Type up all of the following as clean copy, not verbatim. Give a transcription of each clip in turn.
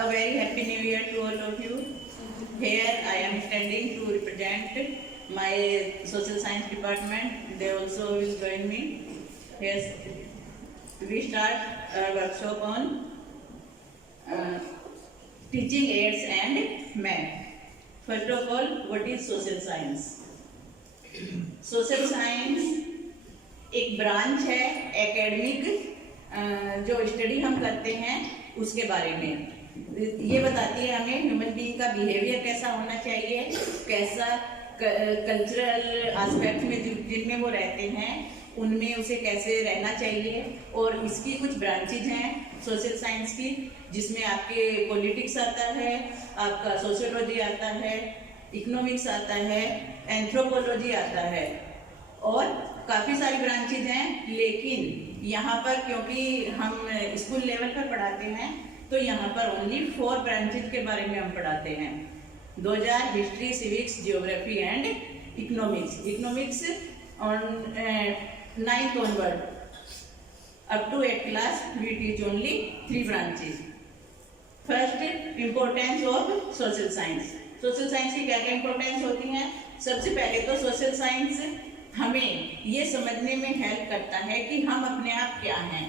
A very happy new year to all of you. Here I am standing to represent my social science department. They also will join me. Yes, we start our workshop on teaching aids and math. First of all, what is social science? Social science एक branch है academic जो study हम करते हैं उसके बारे में ये बताती है हमें ह्यूमन बीइंग का बिहेवियर कैसा होना चाहिए, कैसा कल्चरल एस्पेक्ट में जिनमें वो रहते हैं उनमें उसे कैसे रहना चाहिए। और इसकी कुछ ब्रांचेज हैं सोशल साइंस की, जिसमें आपके पॉलिटिक्स आता है, आपका सोशियोलॉजी आता है, इकोनॉमिक्स आता है, एंथ्रोपोलॉजी आता है और काफ़ी सारी ब्रांचेज हैं। लेकिन यहाँ पर क्योंकि हम स्कूल लेवल पर पढ़ाते हैं तो यहाँ पर ओनली 4 ब्रांचेज के बारे में हम पढ़ाते हैं। 2000 history, civics, geography and economics on 9th onward up to 8th class we teach only 3 branches. First, importance of social science. Social science की क्या क्या इंपॉर्टेंस होती है? सबसे पहले तो सोशल साइंस हमें ये समझने में हेल्प करता है कि हम अपने आप क्या हैं,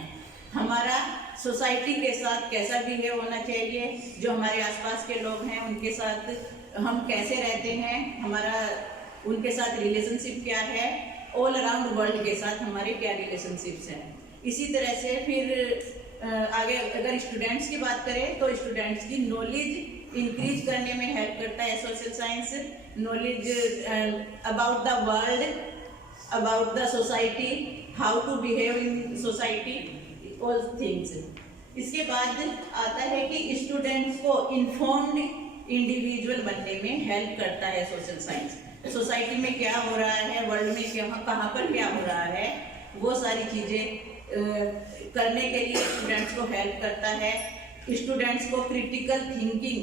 हमारा सोसाइटी के साथ कैसा बिहेव होना चाहिए, जो हमारे आसपास के लोग हैं उनके साथ हम कैसे रहते हैं, हमारा उनके साथ रिलेशनशिप क्या है, ऑल अराउंड वर्ल्ड के साथ हमारे क्या रिलेशनशिप्स हैं। इसी तरह से फिर आगे अगर स्टूडेंट्स की बात करें तो स्टूडेंट्स की नॉलेज इंक्रीज करने में हेल्प करता है social science. Knowledge about the world, about the society, how to behave in society, all things. इसके बाद आता है कि स्टूडेंट्स को इन्फॉर्म्ड इंडिविजुअल बनने में हेल्प करता है सोशल साइंस। सोसाइटी में क्या हो रहा है, वर्ल्ड में क्या, कहाँ पर क्या हो रहा है, वो सारी चीज़ें करने के लिए स्टूडेंट्स को हेल्प करता है। स्टूडेंट्स को क्रिटिकल थिंकिंग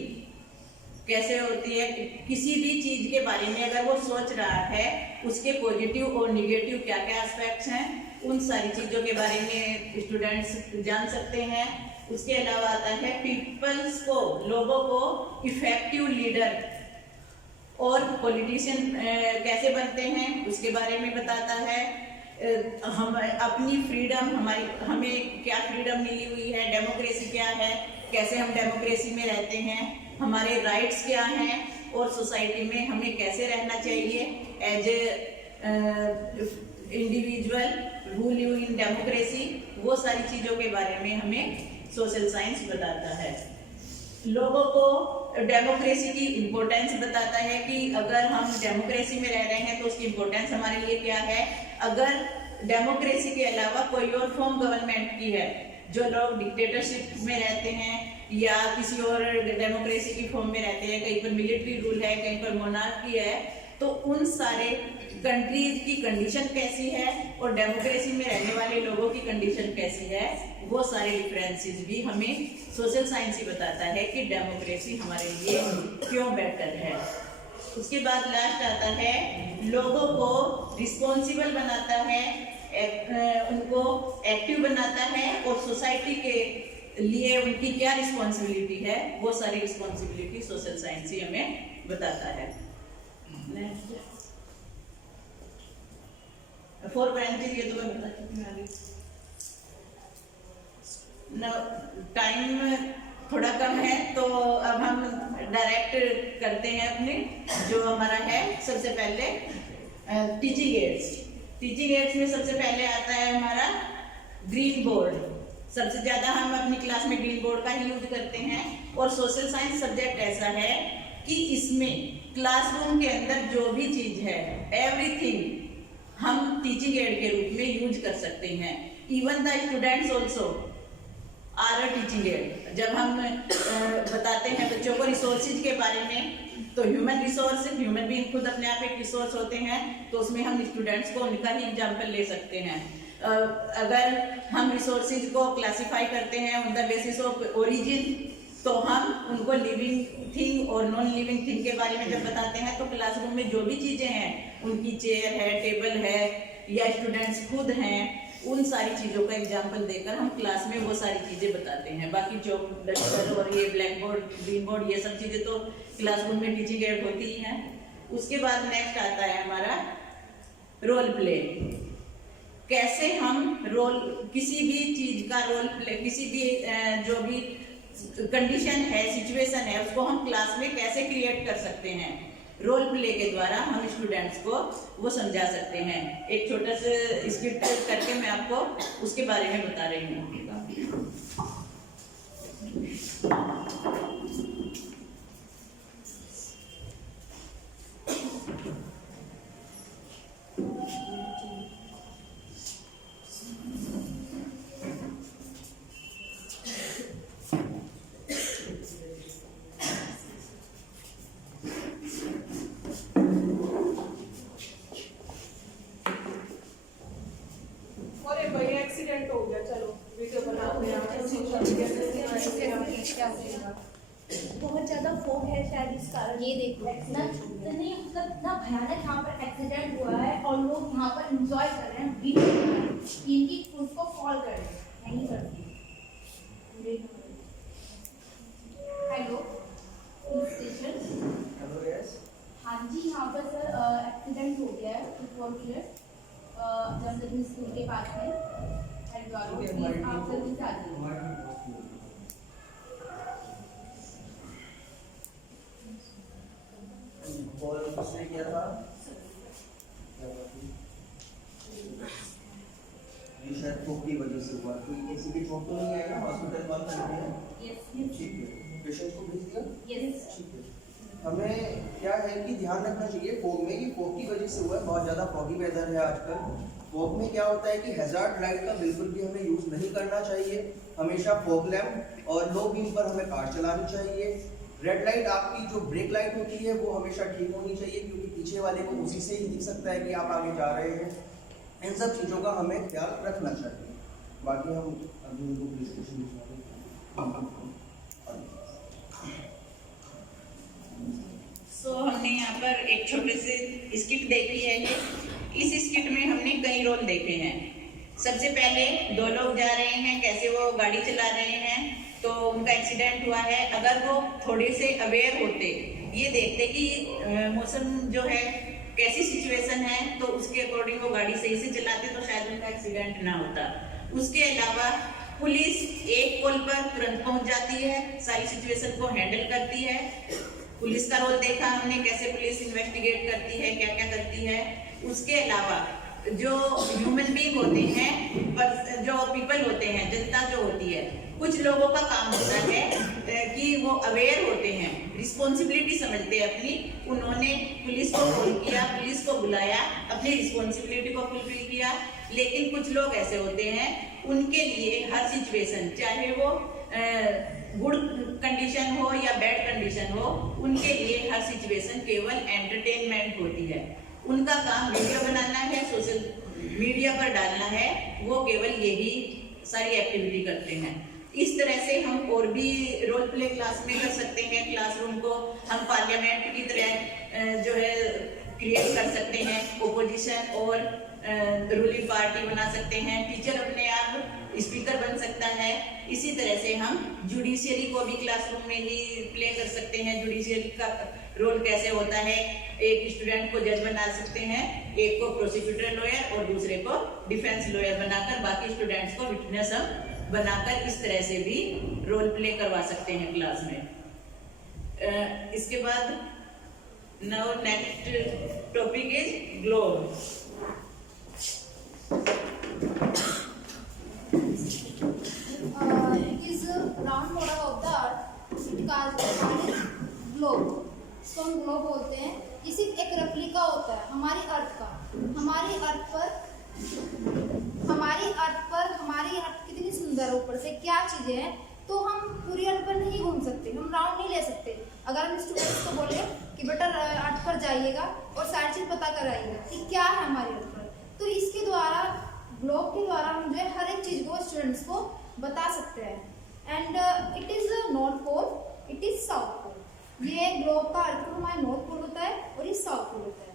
कैसे होती है, किसी भी चीज़ के बारे में अगर वो सोच रहा है उसके पॉजिटिव और निगेटिव क्या क्या एस्पेक्ट्स हैं, उन सारी चीज़ों के बारे में स्टूडेंट्स जान सकते हैं। उसके अलावा आता है पीपल्स को, लोगों को इफेक्टिव लीडर और पॉलिटिशियन कैसे बनते हैं उसके बारे में बताता है। हम अपनी फ्रीडम, हमें क्या फ्रीडम मिली हुई है, डेमोक्रेसी क्या है, कैसे हम डेमोक्रेसी में रहते हैं, हमारे राइट्स क्या हैं और सोसाइटी में हमें कैसे रहना चाहिए as a individual who live in democracy, वो सारी चीज़ों के बारे में हमें सोशल साइंस बताता है। लोगों को डेमोक्रेसी की इम्पोर्टेंस बताता है कि अगर हम डेमोक्रेसी में रह रहे हैं तो उसकी इम्पोर्टेंस हमारे लिए क्या है। अगर डेमोक्रेसी के अलावा कोई और फॉर्म गवर्नमेंट की है, जो लोग डिक्टेटरशिप में रहते हैं या किसी और डेमोक्रेसी की फॉर्म में रहते हैं, कहीं पर मिलिट्री रूल है, कहीं पर मोनार्की है, तो उन सारे कंट्रीज की कंडीशन कैसी है और डेमोक्रेसी में रहने वाले लोगों की कंडीशन कैसी है, वो सारे डिफरेंसेस भी हमें सोशल साइंस ही बताता है कि डेमोक्रेसी हमारे लिए क्यों बेटर है। उसके बाद लास्ट आता है लोगों को रिस्पॉन्सिबल बनाता है, उनको एक्टिव बनाता है और सोसाइटी के लिए उनकी क्या रिस्पॉन्सिबिलिटी है, वो सारी रिस्पॉन्सिबिलिटी सोशल साइंस ही हमें बताता है। 4 ब्रांचेज ये तो मैं बता चुकी हूँ। टाइम थोड़ा कम है तो अब हम डायरेक्ट करते हैं अपने जो हमारा है। सबसे पहले टीचिंग एड्स। टीचिंग एड्स में सबसे पहले आता है हमारा ग्रीन बोर्ड। सबसे ज़्यादा हम अपनी क्लास में ग्रीन बोर्ड का ही यूज करते हैं और सोशल साइंस सब्जेक्ट ऐसा है कि इसमें क्लासरूम के अंदर जो भी चीज़ है एवरीथिंग हम टीचिंग एड के रूप में यूज कर सकते हैं। Even the students also are a teaching aid. जब हम बताते हैं बच्चों को रिसोर्सेज के बारे में, तो ह्यूमन बीइंग खुद अपने आप एक रिसोर्स होते हैं, तो उसमें हम स्टूडेंट्स को उनका ही एग्जाम्पल ले सकते हैं। अगर हम रिसोर्सेज को क्लासिफाई करते हैं on the basis of origin, तो हम उनको लिविंग थिंग और नॉन लिविंग थिंग के बारे में जब बताते हैं तो क्लासरूम में जो भी चीज़ें हैं, उनकी चेयर है, टेबल है या स्टूडेंट्स खुद हैं, उन सारी चीज़ों का एग्जाम्पल देकर हम क्लास में वो सारी चीज़ें बताते हैं। बाकी चौक डस्टर और ये ब्लैक बोर्ड, ग्रीन बोर्ड, ये सब चीज़ें तो क्लासरूम में टीचिंग एड होती ही हैं। उसके बाद नेक्स्ट आता है हमारा रोल प्ले। कैसे हम रोल, किसी भी चीज़ का रोल प्ले, किसी भी जो भी कंडीशन है, सिचुएशन है, उसको हम क्लास में कैसे क्रिएट कर सकते हैं। रोल प्ले के द्वारा हम स्टूडेंट्स को वो समझा सकते हैं। एक छोटा सा स्क्रिप्ट करके मैं आपको उसके बारे में बता रही हूँ। एक्सीडेंट हो गया, चलो वीडियो बनाते हैं, सोशल मीडिया पे बहुत ज्यादा फोग है शायद इस कारण। ये देखो ना, इतनी मतलब ना भयानक यहाँ पर एक्सीडेंट हुआ है और लोग यहाँ पर एंजॉय कर रहे हैं, वीडियो बना रहे हैं, इनकी खुद को फॉल कर रहे हैं, नहीं करती। Hello station. Hello yes. हाँ जी, यहाँ पर सर एक्सीडेंट हो गया है फुटबॉल प्लेयर जमशेदपुर स्कूल के पास में। आप जल्दी से आ जाइए। बॉल किसने किया था? ये शायद चोट की वजह से हुआ। कोई किसी की चोट तो नहीं आई ना? हॉस्पिटल कॉल करके हैं? ठीक है। पेशेंट को भेज दिया? ठीक है। हमें क्या है कि ध्यान रखना चाहिए फॉग में, ये फॉग की वजह से हुआ है। बहुत ज़्यादा फॉगी वेदर है आजकल। फॉग में क्या होता है कि हैजार्ड लाइट का बिल्कुल भी हमें यूज़ नहीं करना चाहिए। हमेशा फॉग लैम्प और लो बीम पर हमें कार चलानी चाहिए। रेड लाइट, आपकी जो ब्रेक लाइट होती है वो हमेशा ठीक होनी चाहिए, क्योंकि पीछे वाले को उसी से ही दिख सकता है कि आप आगे जा रहे हैं। इन सब चीज़ों का हमें ख्याल रखना चाहिए। बाकी हम अभी उनको पुलिस स्टेशन हमने यहाँ पर एक छोटे से स्किट देखी है। इस स्किट में हमने कई रोल देखे हैं। सबसे पहले दो लोग जा रहे हैं, कैसे वो गाड़ी चला रहे हैं, तो उनका एक्सीडेंट हुआ है। अगर वो थोड़े से अवेयर होते, ये देखते कि मौसम जो है कैसी सिचुएशन है, तो उसके अकॉर्डिंग वो गाड़ी सही से चलाते तो शायद उनका एक्सीडेंट ना होता। उसके अलावा पुलिस एक कॉल पर तुरंत पहुंच जाती है, सारी सिचुएशन को हैंडल करती है। पुलिस का रोल देखा हमने, कैसे पुलिस इन्वेस्टिगेट करती है, क्या क्या करती है। उसके अलावा जो ह्यूमन बीइंग होते हैं, जो पीपल होते हैं, जनता जो होती है, कुछ लोगों का काम होता है कि वो अवेयर होते हैं, रिस्पॉन्सिबिलिटी समझते हैं अपनी। उन्होंने पुलिस को कॉल किया, पुलिस को बुलाया, अपनी रिस्पॉन्सिबिलिटी को फुलफिल किया। लेकिन कुछ लोग ऐसे होते हैं, उनके लिए हर सिचुएशन, चाहे वो गुड कंडीशन हो या बैड कंडीशन हो, उनके लिए हर सिचुएशन केवल एंटरटेनमेंट होती है। उनका काम वीडियो बनाना है, सोशल मीडिया पर डालना है, वो केवल यही सारी एक्टिविटी करते हैं। इस तरह से हम और भी रोल प्ले क्लास में कर सकते हैं। क्लासरूम को हम पार्लियामेंट की तरह जो है क्रिएट कर सकते हैं, ओपोजिशन और रूलिंग पार्टी बना सकते हैं। टीचर अपने आप स्पीकर बन सकता है। इसी तरह से हम जुडिशियरी को भी क्लासरूम में ही प्ले कर सकते हैं। जुडिशियरी का रोल कैसे होता है, एक स्टूडेंट को जज बना सकते हैं, एक को प्रोसिक्यूटर लॉयर और दूसरे को डिफेंस लॉयर बनाकर, बाकी स्टूडेंट्स को विटनेस हम बनाकर इस तरह से भी रोल प्ले करवा सकते हैं क्लास में। इसके बाद now next topic is globe. is a round model of the earth called globe. इसको हम ग्लोब बोलते हैं। ये सिर्फ एक रेप्लिका होता है हमारी अर्थ का। हमारी अर्थ कितनी सुंदर है, ऊपर से क्या चीजें हैं, तो हम पूरी अर्थ पर नहीं घूम सकते, हम राउंड नहीं ले सकते। अगर हम स्टूडेंट्स को बोले कि बेटा अर्थ पर जाइएगा और सारी चीज पता कर आइएगा कि क्या है हमारी अर्थ पर, तो इसके द्वारा, ग्लोब के द्वारा हम जो है हर एक चीज को स्टूडेंट्स को बता सकते हैं। And it is north pole, it is south pole. ये ग्लोब का अर्थ हमारा नॉर्थ पोल होता है और ये साउथ पोल होता है।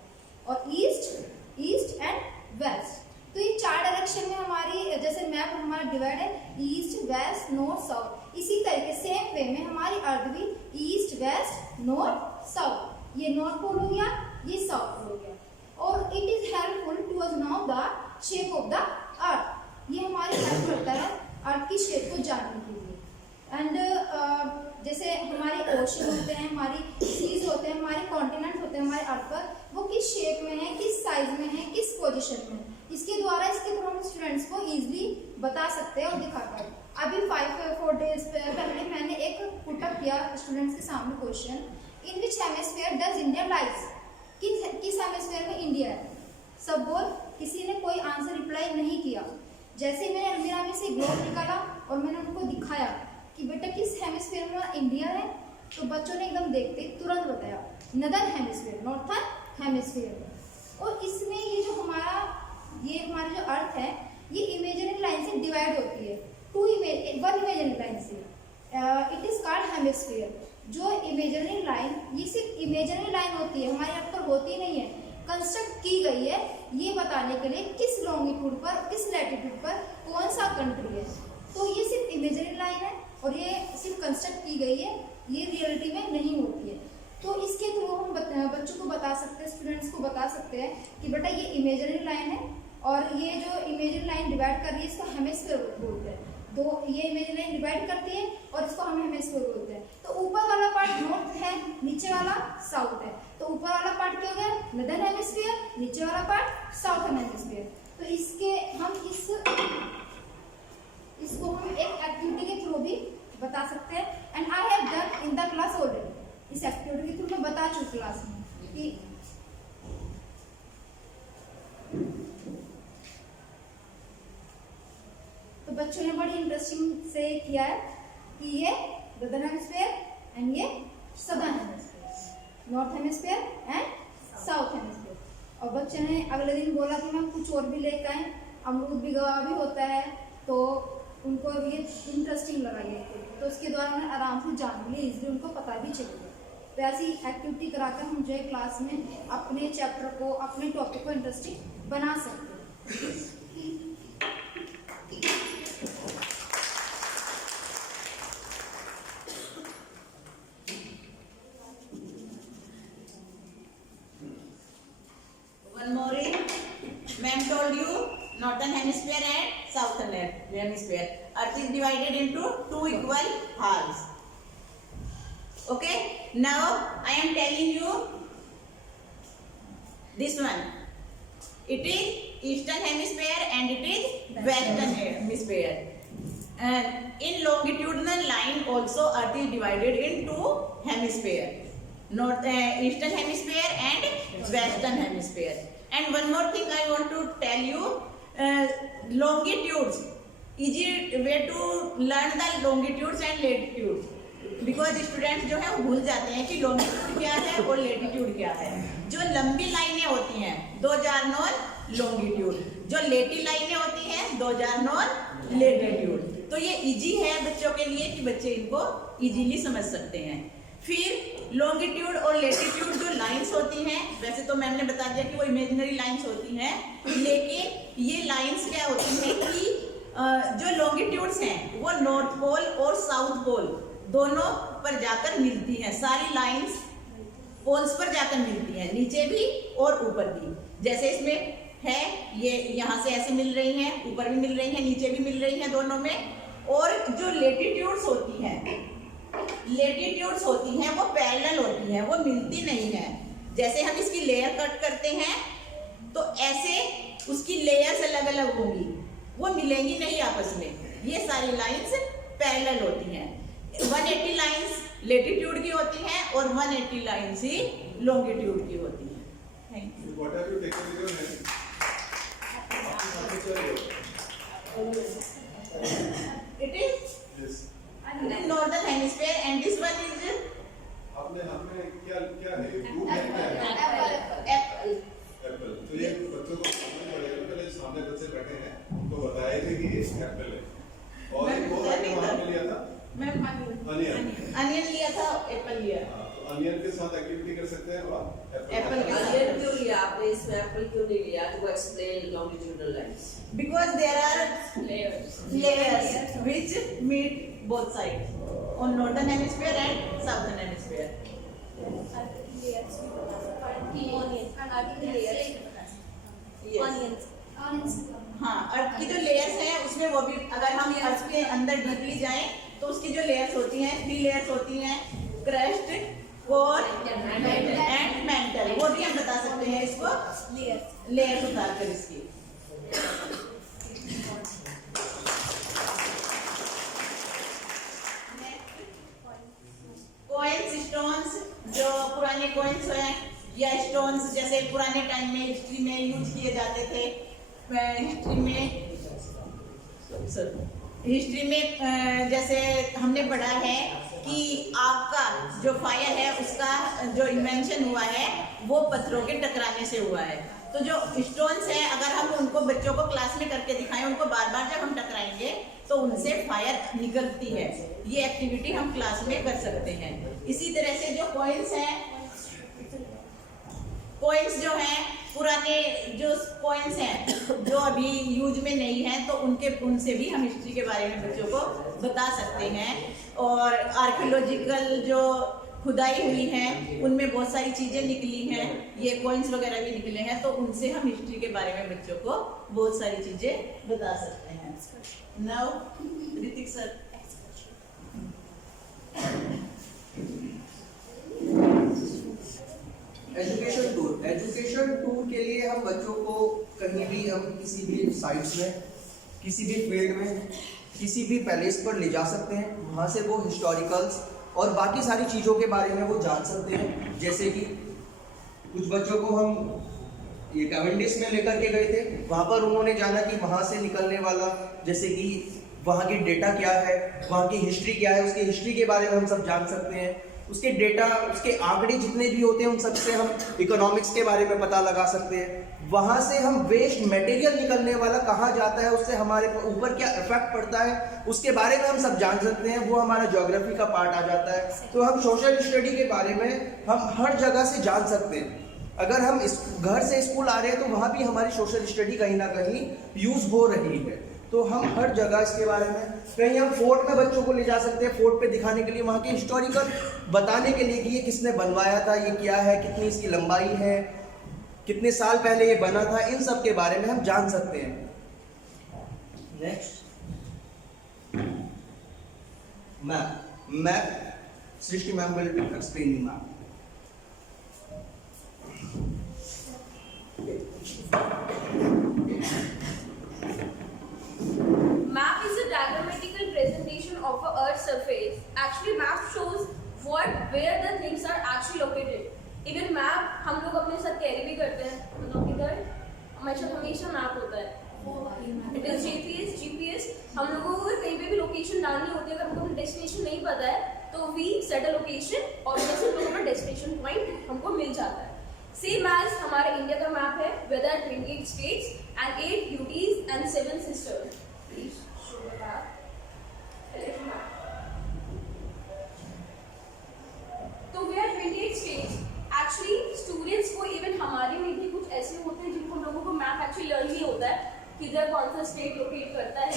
और ईस्ट एंड वेस्ट, तो ये 4 डायरेक्शन में हमारी, जैसे मैप हमारा डिवाइड है ईस्ट वेस्ट नॉर्थ साउथ, इसी तरीके सेम वे में हमारी अर्थ भी ईस्ट वेस्ट नॉर्थ साउथ, ये नॉर्थ पोल हो गया, ये साउथ पोल हो गया। और it is helpful to us now the shape of the earth, ये हमारी हेल्प करता है अर्थ की शेप को जानने के लिए। एंड जैसे हमारे ओशन होते हैं, हमारी सीज होते हैं, हमारे कॉन्टिनेंट होते हैं हमारे अर्थ पर, वो किस शेप में है, किस साइज में है, किस पोजीशन में, इसके द्वारा इसके थ्रू हम स्टूडेंट्स को इजीली बता सकते हैं और दिखा पाए। अभी 5-4 डेज पहले मैंने एक पुटअप किया स्टूडेंट्स के सामने question, in which hemisphere does India lies, किस हेमिस्फीयर में इंडिया है। सब बोल, किसी ने कोई आंसर रिप्लाई नहीं किया। जैसे मैंने अलमीरा में से ग्लोब निकाला और मैंने उनको दिखाया कि बेटा किस हेमिस्फीयर में इंडिया है, तो बच्चों ने एकदम देखते तुरंत बताया नदर्न हेमिस्फीयर, नॉर्थर्न हेमिस्फीयर। और इसमें ये हमारा जो अर्थ है ये इमेजिनरी लाइन से डिवाइड होती है, वन इमेजिनरी लाइन से, इट इज कॉल्ड हेमिस्फीयर। जो इमेजिनरी लाइन, ये सिर्फ इमेजिनरी लाइन होती है, हमारे अर्थ पर होती नहीं है, कंस्ट्रक्ट की गई है ये बताने के लिए किस लॉन्गिट्यूड पर, किस लैटिट्यूड पर कौन सा कंट्री है। तो ये सिर्फ इमेजिनरी लाइन है और ये सिर्फ कंस्ट्रक्ट की गई है, ये रियलिटी में नहीं होती है। तो इसके थ्रू हम बच्चों को बता सकते हैं, स्टूडेंट्स को बता सकते हैं कि बेटा ये इमेजिनरी लाइन है और ये जो इमेजिनरी लाइन डिवाइड कर रही है इसको हेमिस्फीयर बोलते हैं। दो ये इमेजिनरी लाइन डिवाइड करती है और इसको हम हेमिस्फीयर बोलते हैं। तो ऊपर वाला पार्ट नॉर्थ है, नीचे वाला साउथ है, तो ऊपर वाला पार्ट क्या हो गया नदर्न हेमिस्फीयर, नीचे वाला पार्ट साउथर्न हेमिस्फीयर। तो इसको हम एक एक्टिविटी के थ्रू भी बता सकते हैं। And I have done in the class already, इस एक्टिविटी के थ्रू मैं बता चुकी क्लास में कि तो बच्चों ने बड़ी इंटरेस्टिंग से किया है कि ये नॉर्दर्न हेमिस्फीयर एंड ये southern hemisphere, north hemisphere and south hemisphere. और बच्चे ने अगले दिन बोला कि मैं कुछ और भी लेकर आए, अमरूद भी गवाह भी होता है, तो उनको ये इंटरेस्टिंग लगा ये, तो उसके द्वारा उन्हें आराम से जान लिए, इसलिए उनको पता भी चलेगा। तो ऐसी एक्टिविटी कराकर हम जो है क्लास में अपने चैप्टर को, अपने टॉपिक को इंटरेस्टिंग बना सकते हैं। One more in, ma'am told you northern hemisphere and southern hemisphere. Earth is divided into 2 equal halves. Okay, now I am telling you this one. It is eastern hemisphere and it is western hemisphere. And in longitudinal line also Earth is divided into hemisphere. Eastern hemisphere and western hemisphere. And one more thing I want to tell you, longitudes, easy way to learn the longitudes and latitudes, because students जो है वो भूल जाते हैं कि longitude क्या है और latitude क्या है। जो लंबी लाइनें होती हैं 2000 नॉन longitude, जो लेटी लाइनें होती हैं 2000 नॉन latitude। तो ये इजी है बच्चों के लिए कि बच्चे इनको इजीली समझ सकते हैं। फिर लॉन्गिट्यूड और लेटिट्यूड जो लाइंस होती हैं, वैसे तो मैम ने बता दिया कि वो इमेजिनरी लाइंस होती हैं, लेकिन ये लाइंस क्या होती हैं कि जो लॉन्गिट्यूड्स हैं वो नॉर्थ पोल और साउथ पोल दोनों पर जाकर मिलती हैं। सारी लाइंस पोल्स पर जाकर मिलती हैं, नीचे भी और ऊपर भी। जैसे इसमें है ये यहाँ से ऐसे मिल रही हैं, ऊपर भी मिल रही हैं, नीचे भी मिल रही हैं दोनों में। और जो लेटिट्यूड्स होती हैं वो पैरेलल होती हैं, वो मिलती नहीं है। जैसे हम इसकी लेयर कट करते हैं तो ऐसे उसकी लेयर्स अलग अलग होंगी, वो मिलेंगी नहीं आपस में। ये सारी लाइंस पैरेलल होती हैं। 180 लाइंस लेटिट्यूड की होती हैं और 180 लाइंस ही लॉन्गिट्यूड की होती हैं। Thank you. What have you taken with your hand? It is Yes. northern hemisphere and this one is आपने हमने क्या क्या है? दूध है क्या है? apple. एप्पल। तो ये बच्चों को समझ पड़ेगा। पहले सामने बच्चे बैठे हैं तो बताए थे कि ये एप्पल है। और एक और आपने वहाँ पे लिया था? मैं अनियन। अनियन लिया था, एप्पल लिया। हाँ, तो अनियन के साथ एक्टिविटी कर सकते हैं और एप्पल के साथ। अनियन क्यों लिया आपने, इसमें एप्पल क्यों नहीं लिया? To explain longitudinal lines. Because there are layers which meet both sides on northern hemisphere and southern hemisphere. हाँ, अर्थ की जो लेयर्स हैं उसमें वो भी, अगर हम अर्थ के अंदर डीपली जाएं तो उसकी जो लेयर्स होती हैं, 3 लेयर्स होती हैं, क्रस्ट, कोर एंड मेंटल, वो भी हम बता सकते हैं इसको लेयर्स उतार कर इसकी। कॉइन्स, स्टोन्स, जो पुराने कॉइन्स हैं या स्टोन्स जैसे पुराने टाइम में हिस्ट्री में यूज किए जाते थे, हिस्ट्री में जैसे हमने पढ़ा है कि आग का जो फायर है उसका जो इन्वेंशन हुआ है वो पत्थरों के टकराने से हुआ है। तो जो स्टोन्स हैं अगर हम उनको बच्चों को क्लास में करके दिखाएं, उनको बार बार जब हम टकराएंगे तो उनसे फायर निकलती है। ये एक्टिविटी हम क्लास में कर सकते हैं। इसी तरह से जो कॉइन्स हैं, कॉइन्स जो हैं पुराने जो कॉइन्स हैं जो अभी यूज में नहीं हैं, तो उनसे भी हम हिस्ट्री के बारे में बच्चों को बता सकते हैं। और आर्कियोलॉजिकल जो खुदाई हुई है उनमें बहुत सारी चीज़ें निकली हैं, ये कॉइन्स वगैरह भी निकले हैं, तो उनसे हम हिस्ट्री के बारे में बच्चों को बहुत सारी चीज़ें बता सकते हैं। Now Hrithik sir. Education tour के लिए हम बच्चों को कहीं भी, हम किसी भी साइट्स में, किसी भी फील्ड में, किसी भी पैलेस पर ले जा सकते हैं। वहाँ से वो हिस्टोरिकल्स और बाकी सारी चीज़ों के बारे में वो जान सकते हैं। जैसे कि कुछ बच्चों को हम ये कैवेंडिश में लेकर के गए थे, वहाँ पर उन्होंने जाना कि वहाँ से निकलने वाला, जैसे कि वहाँ की डेटा क्या है, वहाँ की हिस्ट्री क्या है, उसकी हिस्ट्री के बारे में हम सब जान सकते हैं। उसके डेटा, उसके आंकड़े जितने भी होते हैं उन सब से हम इकोनॉमिक्स के बारे में पता लगा सकते हैं। वहाँ से हम वेस्ट मटेरियल निकलने वाला कहाँ जाता है, उससे हमारे ऊपर क्या इफेक्ट पड़ता है, उसके बारे में हम सब जान सकते हैं। वो हमारा ज्योग्राफी का पार्ट आ जाता है। तो हम सोशल स्टडी के बारे में हम हर जगह से जान सकते हैं। अगर हम इस घर से स्कूल आ रहे हैं तो वहाँ भी हमारी सोशल स्टडी कहीं ना कहीं यूज हो रही है। तो हम हर जगह इसके बारे में, कहीं हम फोर्ट में बच्चों को ले जा सकते हैं, फोर्ट पे दिखाने के लिए, वहाँ के हिस्टोरिकल बताने के लिए कि ये किसने बनवाया था, ये क्या है, कितनी इसकी लंबाई है, कितने साल पहले ये बना था, इन सब के बारे में हम जान सकते हैं। Next, map. Srishti ma'am will explain the map. Map is a diagrammatical presentation of a Earth's surface. Actually, map shows where the things are actually located. Even map हम लोग अपने साथ कैरी भी करते हैं, मतलब इधर हमेशा मैप होता है। It is GPS। हम लोगों को अगर कहीं पे भी लोकेशन डालनी होती है, अगर हमको अपना डेस्टिनेशन नहीं पता है, तो we set a location और जैसे हम लोग अपना डेस्टिनेशन पॉइंट हमको मिल जाता है। Same as हमारे इंडिया का मैप है, where there are 28 states and 8 UTs and 7 sisters. Please show the map. तो we are 28 states. Actually, students को even हमारे में भी कुछ ऐसे होते हैं जिनको लोगों को मैप एक्चुअली लर्न नहीं होता है, किधर कौन सा स्टेट लोकेट करता है,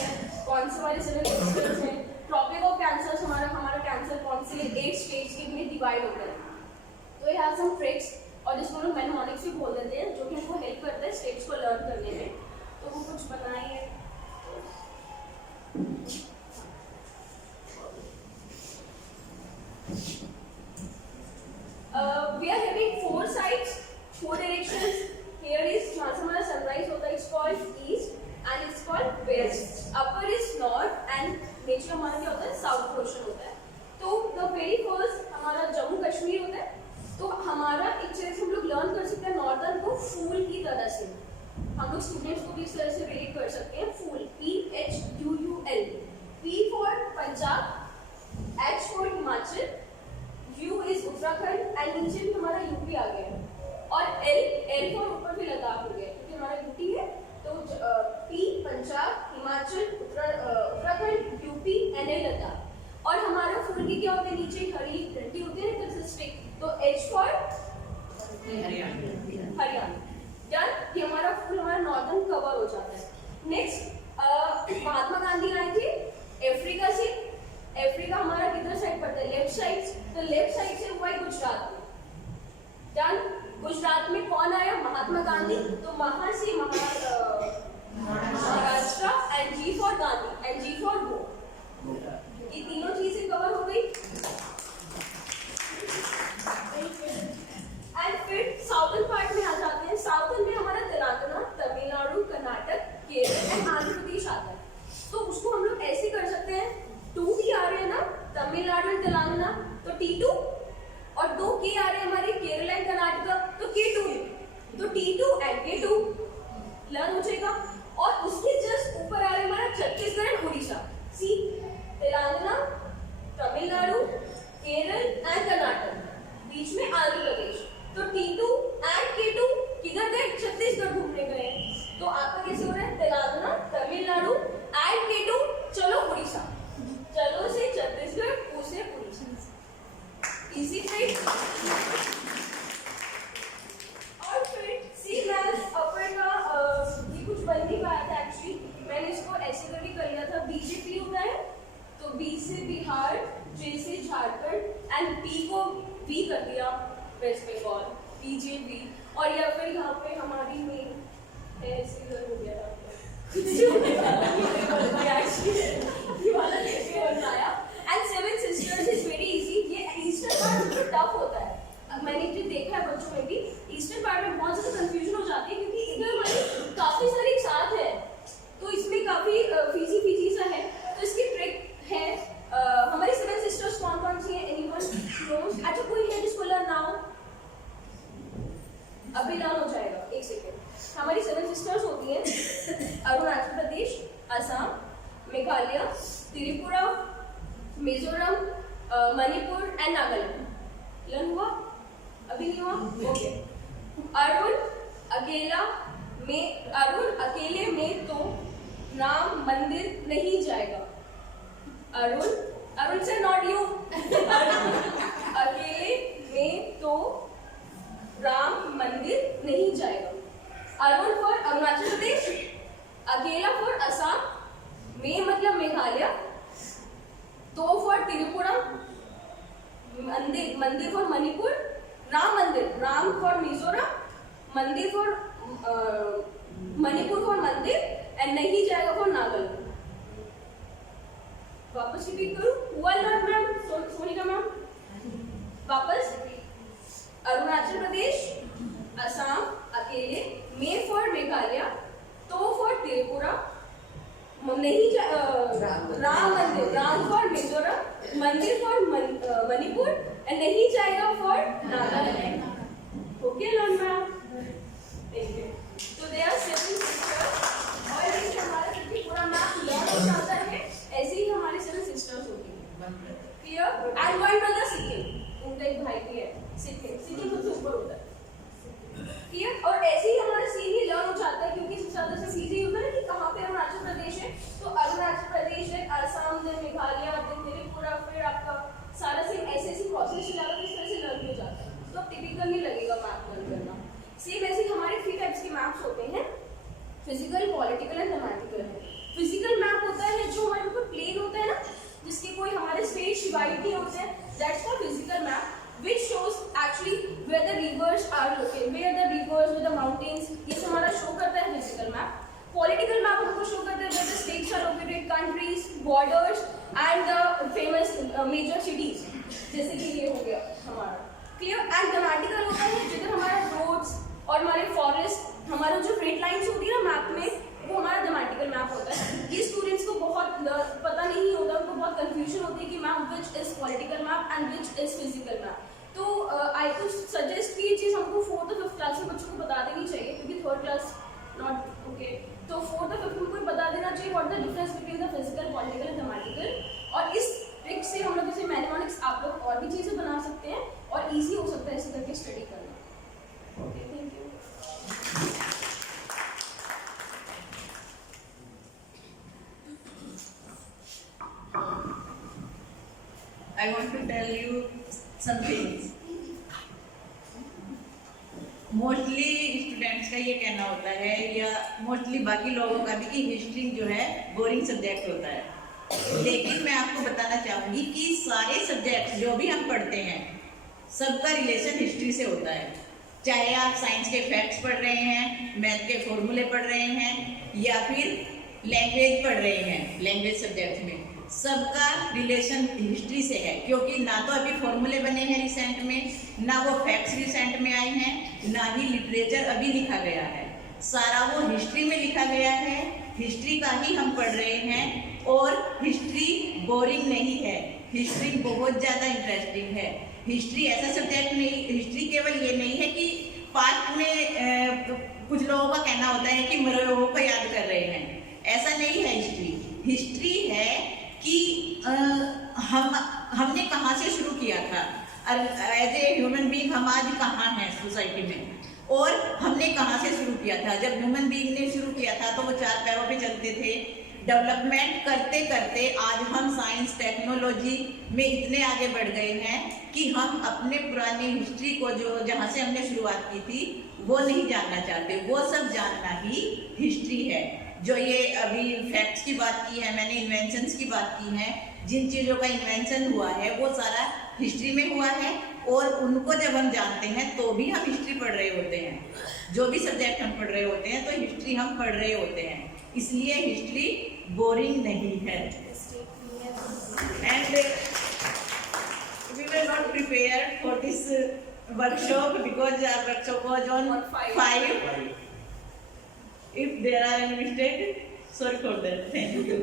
कौन से हमारे 7 सिस्टर्स हैं, ट्रॉपिक ऑफ कैंसर, हमारा कैंसर कौन से 8 स्टेट्स के में डिवाइड होता है। तो ये हैव सम ट्रिक्स और जिसको लोग मैथमेटिक्स भी बोल देते हैं, जो कि हमको हेल्प करता है स्टेट्स को लर्न करने में। तो वो कुछ बताइए। We are having 4 sides, 4 directions. Here is जहाँ से हमारा सनराइज होता है, it's called east and it's called west. Upper is north and नीचे हमारा क्या होता है, साउथ पोर्शन होता है। तो the very first हमारा जम्मू कश्मीर होता है। तो हमारा एक तरह से हम लोग लर्न कर सकते हैं नॉर्दर्न को फूल की तरह से। हम लोग स्टूडेंट्स को भी इस तरह से रेट कर सकते हैं, फूल, PHUUL। P for Punjab, H for Himachal, U is Uttarakhand and नीचे भी हमारा यूपी आ गया है। और L for ऊपर भी लद्दाख हो गया, क्योंकि हमारा यूपी है। तो P Punjab, Himachal, Uttarakhand, UP and Ladakh. और हमारा फूल की क्या होते हैं, नीचे हरी डंडी होती है ना, स्टिक, तो हरियाणा। डन, ये हमारा फुल हमारा नॉर्दर्न कवर हो जाता है। नेक्स्ट महात्मा गांधी आए थे अफ्रीका से। अफ्रीका हमारा किधर साइड पड़ता है? Left side. तो लेफ्ट साइड से हुआ है गुजरात में। डन, गुजरात में कौन आया? महात्मा गांधी। तो महा से Maharashtra, and G for Gandhi, and G for go. ये तीनों चीजें कवर हो गई। एंड फिर साउथर्न पार्ट में आ जाते हैं। साउथर्न में हमारा तेलंगाना, तमिलनाडु, कर्नाटक, केरल एंड आंध्र प्रदेश आता है। तो उसको हम लोग ऐसे कर सकते हैं, 2 की आ रहे हैं ना तमिलनाडु एंड तेलंगाना, तो T2, और 2 के आ रहे हैं हमारे केरल एंड कर्नाटक, तो K2, तो T2 एंड K2 लर्न हो जाएगा। और उसके जस्ट ऊपर आ रहे हैं हमारा Chhattisgarh and Odisha. See, Telangana, Tamil Nadu, Kerala and Karnataka, बीच में आंध्र प्रदेश। तो T2 एंड K2 किधर गए? छत्तीसगढ़ घूमने गए। तो आपका कैसे हो रहा है? तेलंगाना, तमिलनाडु एंड K2, चलो उड़ीसा, चलो से छत्तीसगढ़, उसे उड़ीसा। Easy trick. और फिर सी मैथ अपर का ये कुछ बन नहीं पाया था एक्चुअली, मैंने इसको ऐसे करके कर लिया था। बीजेपी होता है, तो बी से बिहार, जे से झारखंड एंड पी को वी कर दिया वेस्ट बंगाल, बीजेपी। और या फिर यहाँ पे हमारी मेन है, इसलिए हो गया था and seven sisters is very easy. ये ईस्टर्न पार्ट टफ होता है। अब मैंने जो देखा है बच्चों में भी, ईस्टर्न पार्ट में बहुत ज़्यादा कंफ्यूजन हो जाती है, क्योंकि इधर हमारी काफ़ी सारी एक साथ है, तो इसमें काफ़ी फीजी सा है। तो इसकी ट्रिक है, हमारी सेवन सिस्टर्स कौन कौन सी हैं? Anyone nose? अच्छा, कोई है जिसको लर्न ना हो? अभी लर्न हो जाएगा, एक सेकेंड। हमारी सेवन सिस्टर्स होती हैं अरुणाचल प्रदेश, असम, मेघालय, त्रिपुरा, मिजोरम, मणिपुर एंड नागालैंड। लर्न हुआ? अभी नहीं हुआ? ओके। अरुण अकेले में तो राम मंदिर नहीं जाएगा। अरुण से नॉट यू। अकेले में तो राम मंदिर नहीं जाएगा। अरुण फॉर अरुणाचल प्रदेश, अकेला फॉर असम, में मतलब मेघालय, तो फॉर त्रिपुरा, मंदिर फॉर मणिपुर, राम फॉर मिजोरम, मंदिर फॉर मणिपुर फॉर मंदिर, एंड नहीं जाएगा फॉर नागालैंड। वापस रिपीट करूं? हुआ लर्न मैम? सोनिका मैम वापस। अरुणाचल प्रदेश, असम अकेले, में फॉर मेघालय, तो फॉर त्रिपुरा, नहीं राम फॉर मिजोरम, मंदिर फॉर मणिपुर, एंड नहीं जाएगा for Nagaland. Okay learn ma'am, thank you. तो दे आर सेवन सिस्टर्स, और ऐसे हमारा पूरा मैप लर्न हो जाता है। ऐसे ही हमारी सेवन सिस्टर्स होती हैं। Clear? And one brother Sikkim, उनका एक भाई भी है सिक्किम सबसे ऊपर होता है। क्लियर? और ऐसे ही हमारा सीन ही लर्न हो जाता है, क्योंकि सबसे ज्यादा से सीधे होता है कि कहाँ पे अरुणाचल प्रदेश है। तो अरुणाचल प्रदेश है, असम, देन मेघालय, देन त्रिपुरा, फिर आपका सारा सीन ऐसे प्रोसेस चला रहा है, इस तरह से लर्न हो जाता है। तो अब टिपिकल नहीं लगेगा मैप लर्न करना। सेम ऐसे हमारे 3 टाइप्स के मैप्स होते हैं, फिजिकल, पॉलिटिकल एंड थीमेटिकल है। फिजिकल मैप होता है जो हमारे ऊपर प्लेन होता है ना, जिसके कोई हमारे स्पेस डिवाइड नहीं होते हैं, that's called physical map, which shows actually where the rivers are located, where the mountains, ये सब हमारा शो करता है फिजिकल मैप। पॉलिटिकल मैप हमको शो करता है where the states are located, countries, borders and the famous major cities, जैसे कि ये हो गया हमारा। क्लियर? एंड थीमेटिकल होता है जिधर हमारा रोड्स और हमारे फॉरेस्ट, हमारा जो रेड लाइन्स होती है ना मैप में, वो हमारा थीमेटिकल मैप होता है। ये स्टूडेंट्स को बहुत पता नहीं होता, उनको बहुत कंफ्यूजन होती है कि ma'am which is political map and which is physical map. तो आई कुड सजेस्ट कि ये चीज़ हमको 4th और 5th क्लास में बच्चों को बता देनी चाहिए, क्योंकि 3rd क्लास नॉट ओके। तो 4th और 5th में बता देना चाहिए what the difference between the physical, political and thematic. और इस ट्रिक से हम लोग जैसे मैथमेटिक्स आप लोग और भी चीज़ें बना सकते हैं और ईजी हो सकता है ऐसे करके स्टडी करना। Okay, thank you. I want to tell you some things. Mostly students का ये कहना होता है या मोस्टली बाकी लोगों का भी कि हिस्ट्री जो है बोरिंग सब्जेक्ट होता है, लेकिन मैं आपको बताना चाहूँगी कि सारे सब्जेक्ट जो भी हम पढ़ते हैं सबका रिलेशन हिस्ट्री से होता है। चाहे आप साइंस के फैक्ट्स पढ़ रहे हैं, मैथ के फॉर्मूले पढ़ रहे हैं या फिर लैंग्वेज पढ़ रहे हैं, लैंग्वेज सब्जेक्ट में सबका रिलेशन हिस्ट्री से है, क्योंकि ना तो अभी फॉर्मूले बने हैं रिसेंट में, ना वो फैक्ट्स रिसेंट में आए हैं, ना ही लिटरेचर अभी लिखा गया है। सारा वो हिस्ट्री में लिखा गया है, हिस्ट्री का ही हम पढ़ रहे हैं। और हिस्ट्री बोरिंग नहीं है, हिस्ट्री बहुत ज़्यादा इंटरेस्टिंग है। हिस्ट्री ऐसा सब्जेक्ट नहीं, हिस्ट्री केवल ये नहीं है कि पास्ट में कुछ लोगों का कहना होता है कि मरे हुओं को याद कर रहे हैं, ऐसा नहीं है। हिस्ट्री है कि हमने कहाँ से शुरू किया था, एज ए ह्यूमन बीइंग हम आज कहाँ हैं सोसाइटी में, और हमने कहाँ से शुरू किया था। जब ह्यूमन बीइंग ने शुरू किया था तो वो 4 पैरों पे चलते थे। डेवलपमेंट करते करते आज हम साइंस टेक्नोलॉजी में इतने आगे बढ़ गए हैं कि हम अपने पुरानी हिस्ट्री को जो जहाँ से हमने शुरुआत की थी वो नहीं जानना चाहते, वो सब जानना ही हिस्ट्री है। जो ये अभी फैक्ट्स की बात की है मैंने, इन्वेंशंस की बात की है, जिन चीज़ों का इन्वेंशन हुआ है वो सारा हिस्ट्री में हुआ है, और उनको जब हम जानते हैं तो भी हम हिस्ट्री पढ़ रहे होते हैं। जो भी सब्जेक्ट हम पढ़ रहे होते हैं तो हिस्ट्री हम पढ़ रहे होते हैं, इसलिए हिस्ट्री बोरिंग नहीं है। And we were not prepared for this workshop because our workshop was on 5. If there are any mistake, sorry for that. Thank you.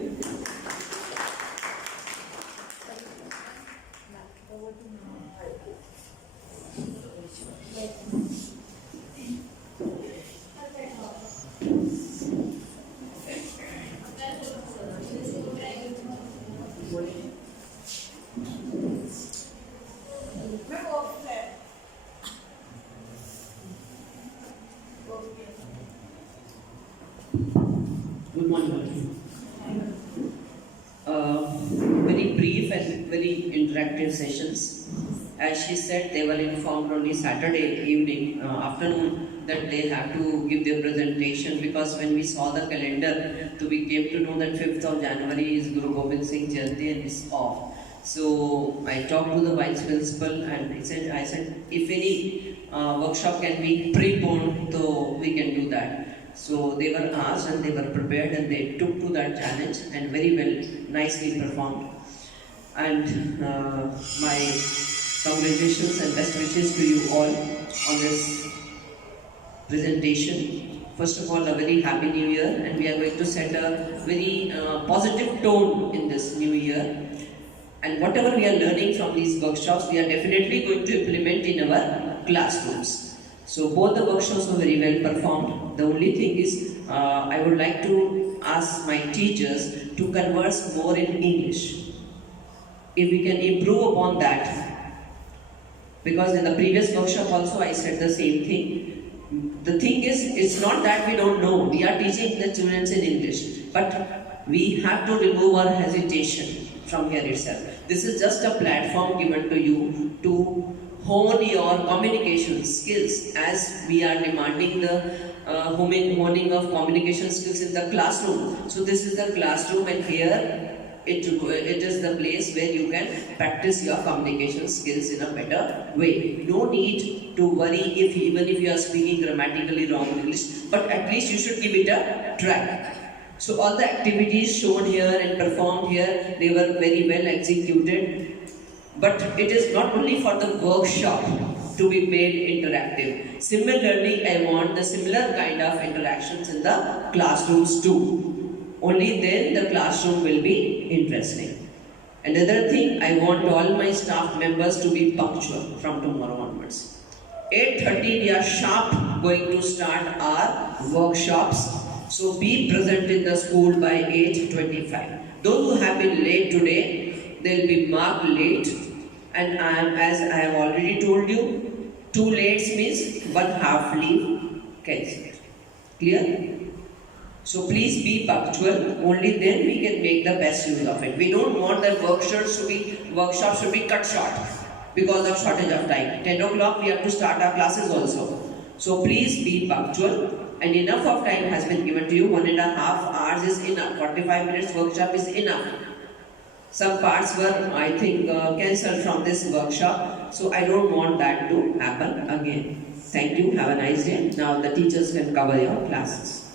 Good morning. Very brief and very interactive sessions. As she said, they were informed only Saturday evening, afternoon, that they have to give their presentation, because when we saw the calendar, we came to know that 5th of January is Guru Gobind Singh Jayanti and it's off. So I talked to the vice principal and I said, if any workshop can be preponed, so we can do that. So they were asked and they were prepared and they took to that challenge and very well, nicely performed. And my congratulations and best wishes to you all on this presentation. First of all, a very happy new year, and we are going to set a very positive tone in this new year. And whatever we are learning from these workshops, we are definitely going to implement in our classrooms. So both the workshops were very well performed. The only thing is, I would like to ask my teachers to converse more in English. If we can improve upon that, because in the previous workshop also I said the same thing. The thing is, it's not that we don't know. We are teaching the students in English, but we have to remove our hesitation from here itself. This is just a platform given to you to hone your communication skills, as we are demanding the honing of communication skills in the classroom. So this is the classroom, and here it is the place where you can practice your communication skills in a better way. No need to worry even if you are speaking grammatically wrong English, but at least you should give it a try. So all the activities shown here and performed here, they were very well executed. But it is not only for the workshop to be made interactive. Similarly, I want the similar kind of interactions in the classrooms too. Only then the classroom will be interesting. Another thing, I want all my staff members to be punctual from tomorrow onwards. 8:30 we are sharp going to start our workshops. So be present in the school by 8:25. Those who have been late today, they'll be marked late, and as I have already told you, 2 lates means 1 half leave cancelled. Clear? So please be punctual. Only then we can make the best use of it. We don't want the workshops to be cut short because of shortage of time. 10 o'clock we have to start our classes also. So please be punctual, and enough of time has been given to you. 1.5 hours is enough. 45 minutes workshop is enough. Some parts were, I think, cancelled from this workshop, so I don't want that to happen again. Thank you. Have a nice day. Now the teachers can cover your classes.